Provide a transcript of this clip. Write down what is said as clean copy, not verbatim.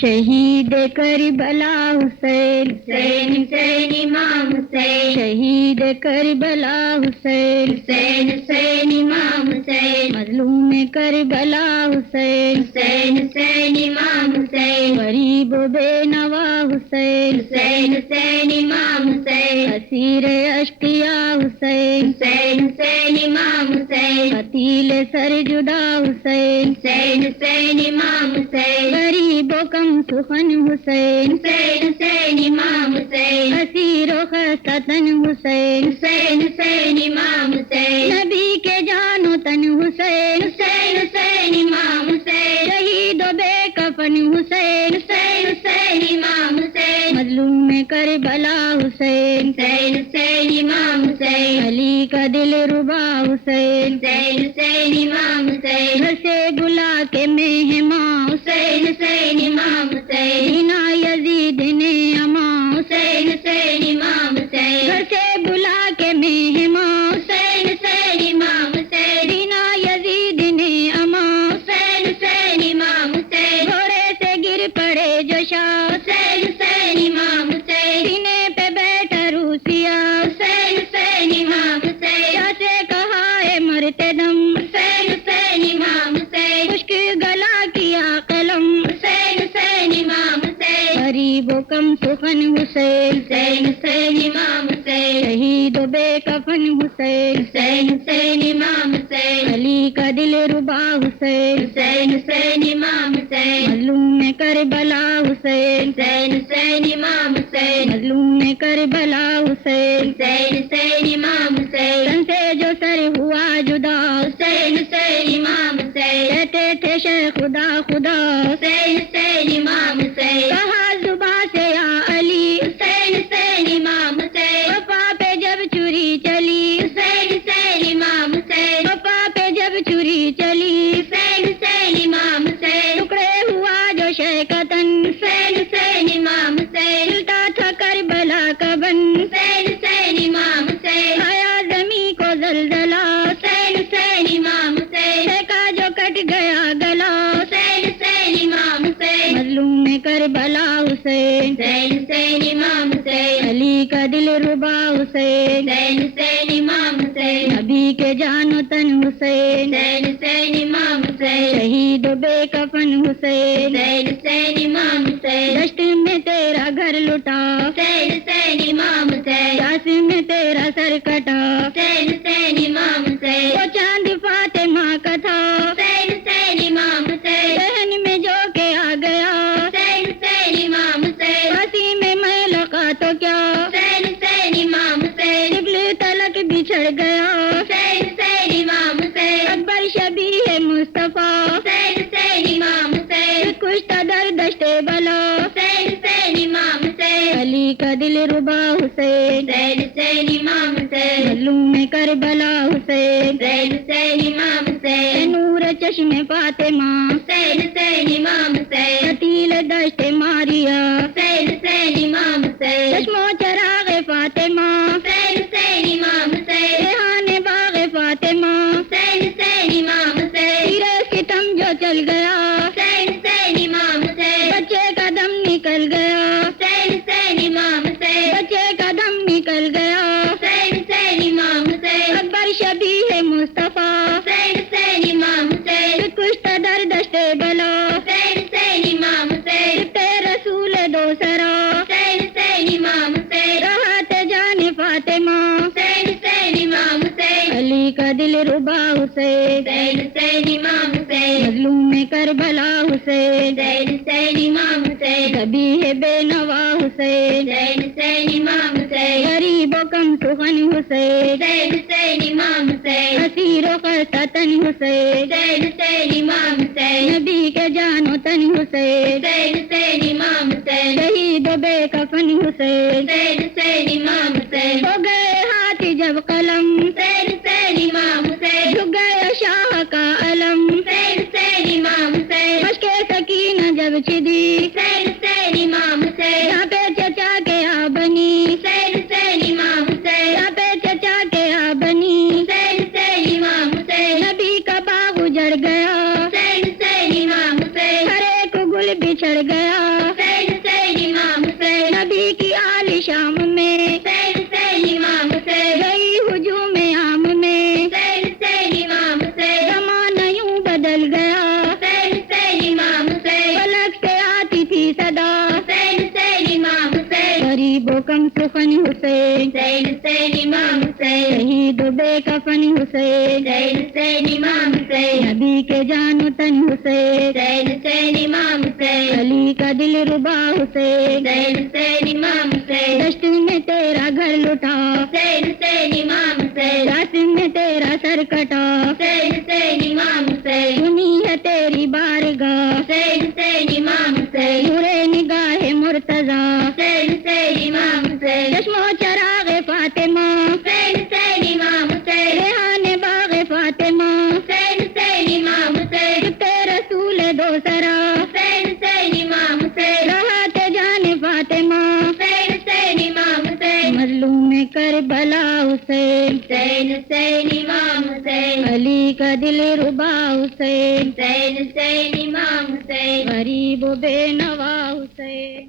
شہید کربلا حسین، حسین حسین امام حسین، شہید کربلا حسین، حسین حسین امام حسین، مظلوم کربلا حسین، حسین حسین امام حسین، غریب و بے نوا حسین، حسین حسین امام حسین، اسیر اشقیاء حسین، حسین حسین امام حسین، قتیل سر جدا حسین، حسین حسین امام حسین، غریب و کم سخن حسین، حسین حسین امام حسین، اسیر و خستہ تن حسین، حسین حسین امام حسین، نبی کے جان و تن حسین، حسین حسین امام حسین، شہید و بے کفن حسین، حسین حسین امام حسین، مظلوم کربلا حسین، حسین حسین امام حسین، علی کا دل ربا حسین، حسین حسین امام حسین، گھر سے بلا کے مہمان حسین حسین امام حسین، بنا یزید نے امان، حسین حسین امام حسین، گھر سے بلا کے مہمان حسین حسین امام حسین، بنا یزید نے امان، حسین حسین امام حسین، گھوڑے سے گر پڑے جو شاہ، حسین حسین امام حسین، سینے پہ بیٹھا روسیا، حسین حسین امام حسین، کیا سے کہا ہے مرتے دم، حسین حسین امام حسین، خشک گلا کیا قلم، حسین حسین امام حسین، غریب و کم سخن حسین، حسین حسین امام حسین، شہید و بے کفن حسین، حسین حسین امام حسین، علی کا دل ربا حسین، حسین حسین امام حسین، مظلوم کربلا حسین، حسین حسین امام حسین، مظلوم کربلا حسین، حسین حسین امام حسین، تن سے جو سر ہوا جدا، حسین حسین امام حسین، کہتے تھے شیخ خدا خدا، حسین حسین امام حسین، کہا زباں سے یا علی، حسین حسین امام حسین، وفا پہ جب چوری چلی، حسین حسین امام حسین، وفا پہ جب چوری چلی، حسین حسین امام حسین، ٹکڑے ہوا جو شے کا تن، حسین حسین امام حسین، ہلتا تھا کربلا کا بن، حسین حسین امام حسین، آیا زمیں کو زلزلہ، حسین حسین امام حسین، شے کا جو کٹ گیا گلا، حسین حسین امام حسین، مظلوم کربلا حسین، حسین حسین امام حسین، علی کا دل ربا حسین، حسین حسین امام حسین، نبی کے جان و تن حسین، حسین حسین امام حسین، شہید و بے کفن حسین، حسین حسین امام حسین، دشت میں تیرا گھر لٹا، حسین حسین امام حسین، پیاس میں تیرا سر کٹا، حسین حسین امام حسین، وہ چاند فاطمہ کا تھا، حسین حسین امام حسین، ذہن میں جو کہ آ گیا، حسین حسین امام حسین، پھانسی میں لقا تو کیا، حسین حسین امام حسین، قبل تلک بچھڑ گیا، حسین حسین امام حسین، اکبر شبیہ مصطفیٰ، حسین حسین امام حسین، کشتہ در دشت بلا، حسین حسین امام حسین، علی کا دل ربا حسین، حسین حسین امام حسین، مظلوم کربلا حسین، حسین حسین امام حسین، نور چشم فاطمہ، حسین حسین امام حسین، قتیل دشت ماریا، حسین حسین امام حسین، چشم و چراغ فاطمہ، حسین حسین امام حسین، ریحان باغ فاطمہ، حسین حسین امام حسین، تیرے ستم جو چل گیا، حسین حسین امام حسین، بچے کا دم نکل گیا، حسین حسین امام حسین، بچے کا دم نکل گیا، حسین حسین امام حسین، اکبر شبیہ مصطفیٰ، حسین حسین امام حسین، کشتہ در دشت بلا، حسین حسین امام حسین، سبتے رسول دو سرا، حسین حسین امام حسین، راحت جان فاطمہ، حسین حسین امام حسین، علی کا دل ربا حسین، حسین حسین امام حسین، مظلوم کربلا حسین، حسین حسین امام حسین، ذبیح بے نوا حسین، حسین حسین امام حسین، غریب و کم سخن حسین، حسین حسین امام حسین، اسیر و خستہ تن حسین، حسین حسین امام حسین، نبی کے جان و تن حسین، حسین حسین امام حسین، شہید و بے کفن حسین، حسین حسین امام حسین، ہو گئے ہاتھ جب قلم، حسین حسین امام حسین، جھک گئے شاہ کا علم، حسین حسین امام حسین، مشق سکینہ جب چھدی، حسین حسین امام حسین، یہاں پہ چچا کے آ بنی، حسین حسین امام حسین، یہاں پہ چچا کے آ بنی، حسین حسین امام حسین، نبی کا باغ اجڑ گیا، حسین حسین امام حسین، ہر ایک گل بچھڑ گیا، حسین حسین امام حسین نبی کی آل شام میں حسین حسین امام حسین گئی ہجوم عام میں حسین حسین امام حسین زمانہ یوں بدل گیا حسین حسین امام حسین فلک سے آتی تھی صدا حسین حسین امام حسین غریب و کم سخن حسین حسین حسین امام حسین شہید و بے کفن حسین حسین حسین امام حسین نبی کے جان و تن حسین حسین حسین امام حسین علی کا دل ربا حسین حسین حسین امام حسین دشت میں تیرا گھر لٹا حسین حسین امام حسین قاسم میں تیرا سر کٹا حسین حسین امام حسین سنی ہے تیری بارگاہ حسین حسین امام حسین نور نگاہ مرتضی حسین حسین امام حسین چشم و چراغ فاطمہ حسین حسین امام حسین ریحان باغ فاطمہ حسین حسین امام حسین چھپے رسول دو سرا حسین حسین امام حسین راحت جان فاطمہ حسین حسین امام حسین مظلوم کربلا حسین حسین حسین امام حسین علی کا دل ربا حسین حسین حسین امام حسین غریب و بے نوا حسین